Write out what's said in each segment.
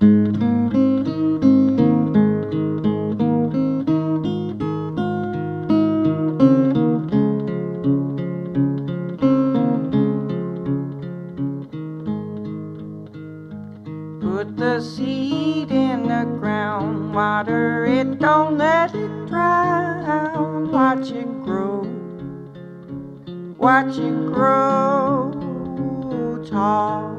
Put the seed in the ground, water it, don't let it drown. Watch it grow tall.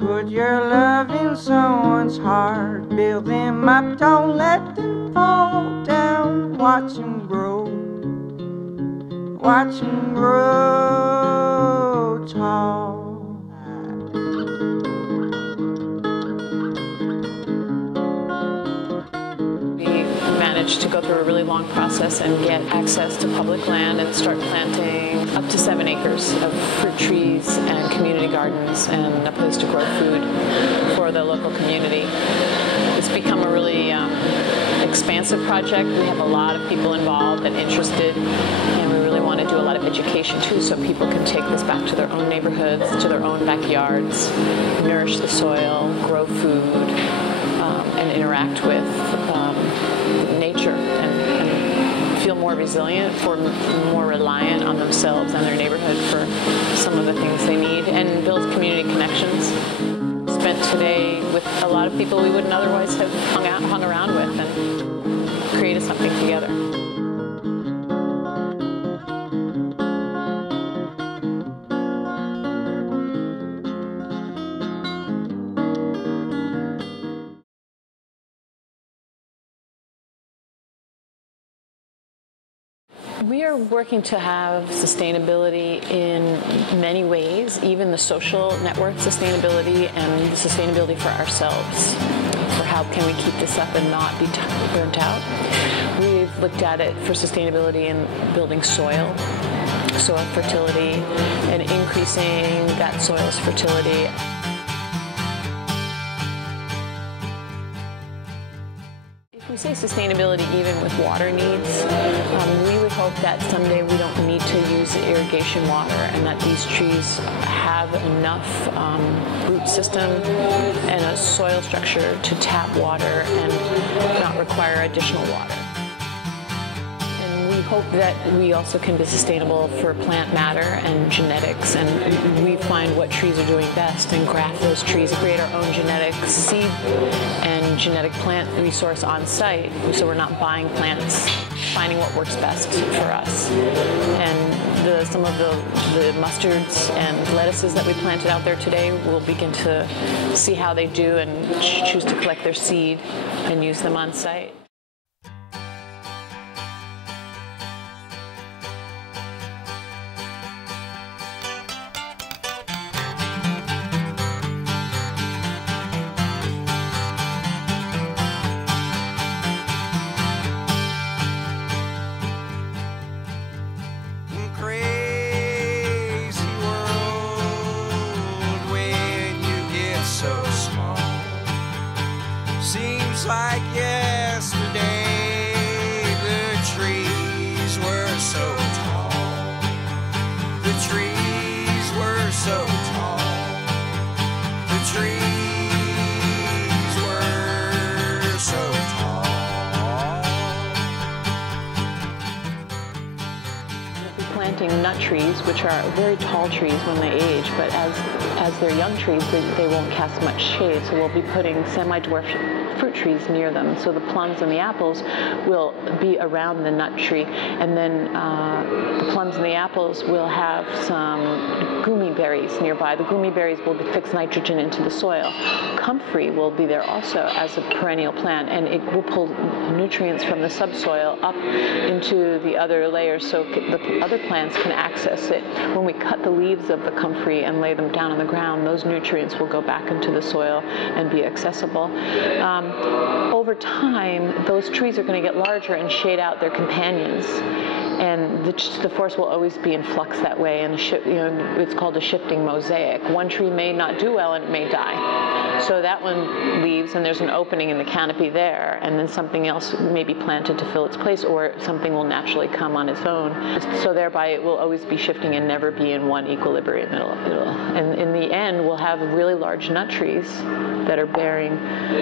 Put your love in someone's heart, build them up, don't let them fall down. Watch them grow tall. To go through a really long process and get access to public land and start planting up to 7 acres of fruit trees and community gardens and a place to grow food for the local community. It's become a really expansive project. We have a lot of people involved and interested, and we really want to do a lot of education too, so people can take this back to their own neighborhoods, to their own backyards, nourish the soil, grow food, and interact with nature and feel more resilient, more reliant on themselves and their neighborhood for some of the things they need, and build community connections. Spent today with a lot of people we wouldn't otherwise have hung around with, and created something together. We are working to have sustainability in many ways, even the social network sustainability and the sustainability for ourselves. For how can we keep this up and not be burnt out? We've looked at it for sustainability in building soil fertility, and increasing that soil's fertility. We say sustainability even with water needs. We would hope that someday we don't need to use irrigation water, and that these trees have enough root system and a soil structure to tap water and not require additional water. And we hope that we also can be sustainable for plant matter and genetics, and we find what trees are doing best and graft those trees, create our own genetic seed and genetic plant resource on site, so we're not buying plants, finding what works best for us. And some of the mustards and lettuces that we planted out there today, we'll begin to see how they do and choose to collect their seed and use them on site. Seems like yesterday the trees were so tall. The trees were so tall. The trees were so tall. We'll be planting nut trees, which are very tall trees when they age, but as they're young trees, they won't cast much shade, so we'll be putting semi-dwarf fruit trees near them. So the plums and the apples will be around the nut tree, and then the plums and the apples will have some gummy berries nearby. The gummy berries will fix nitrogen into the soil. Comfrey will be there also as a perennial plant, and it will pull nutrients from the subsoil up into the other layers so the other plants can access it. When we cut the leaves of the comfrey and lay them down on the ground, those nutrients will go back into the soil and be accessible. Over time, those trees are going to get larger and shade out their companions, and the forest will always be in flux that way. And it's called a shifting mosaic. One tree may not do well and it may die. So that one leaves and there's an opening in the canopy there, and then something else may be planted to fill its place, or something will naturally come on its own. So thereby it will always be shifting and never be in one equilibrium. And in the end, we'll have really large nut trees that are bearing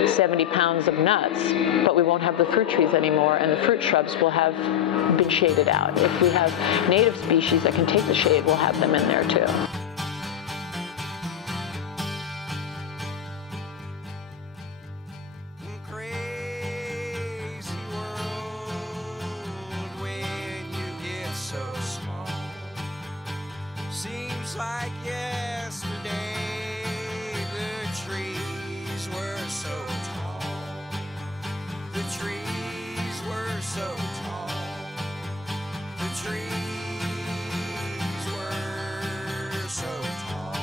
70 pounds of nuts, but we won't have the fruit trees anymore, and the fruit shrubs will have been shaded out. If we have native species that can take the shade, we'll have them in there too. Crazy world when you get so small. Seems like yesterday the trees were so tall. The trees were so tall. The trees were so tall.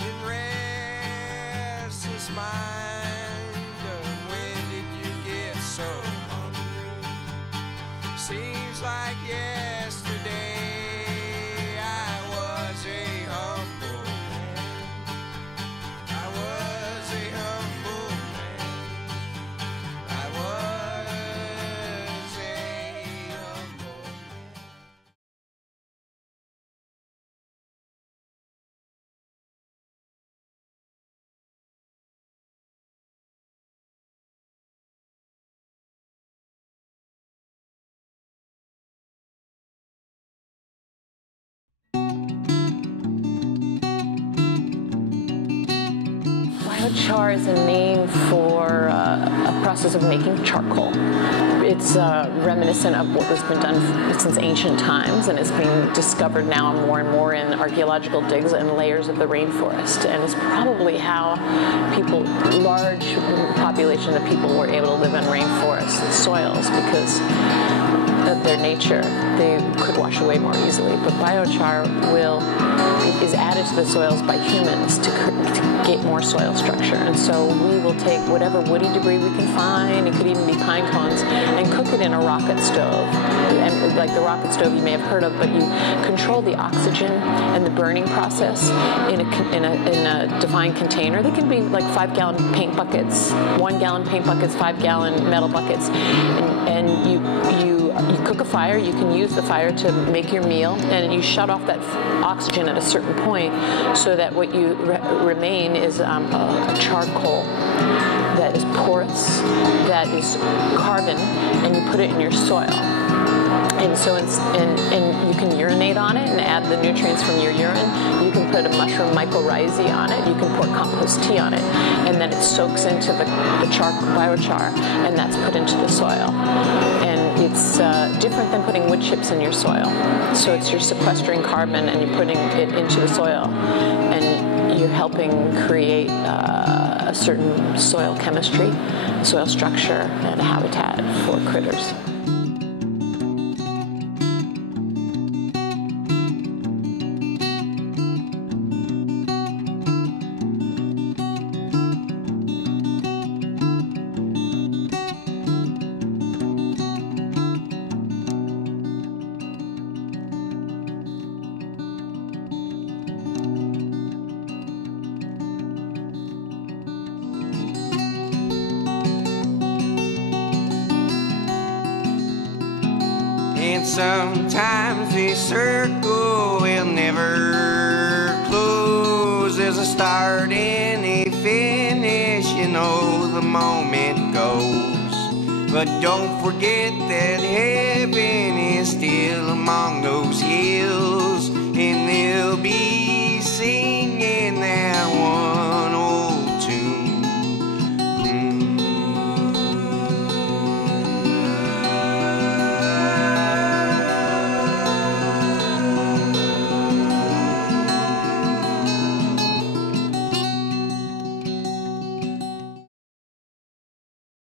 In restless mind, when did you get so hungry? Seems like yesterday I was a humble man. I was a humble man. I was a humble man. Biochar is a name for a process of making charcoal. It's reminiscent of what has been done since ancient times, and it's being discovered now more and more in archaeological digs and layers of the rainforest. And it's probably how people, large population of people, were able to live in rainforest soils because of their nature. They could wash away more easily. But biochar is added to the soils by humans to get more soil structure. And so we will take whatever woody debris we can find, it could even be pine cones, and cook it in a rocket stove. And like the rocket stove you may have heard of, but you control the oxygen and the burning process in a defined container. They can be like 5-gallon paint buckets, 1-gallon paint buckets, 5-gallon metal buckets, and you cook a fire. You can use the fire to make your meal, and you shut off that oxygen at a certain point so that what you remain is a charcoal that is porous, that is carbon, and you put it in your soil. And so and you can urinate on it and add the nutrients from your urine. You can put a mushroom mycorrhizae on it. You can pour compost tea on it, and then it soaks into the biochar, and that's put into the soil. And it's different than putting wood chips in your soil. So you're sequestering carbon and you're putting it into the soil, and you're helping create a certain soil chemistry, soil structure, and a habitat for critters. And sometimes this circle will never close. There's a start and a finish, you know the moment goes. But don't forget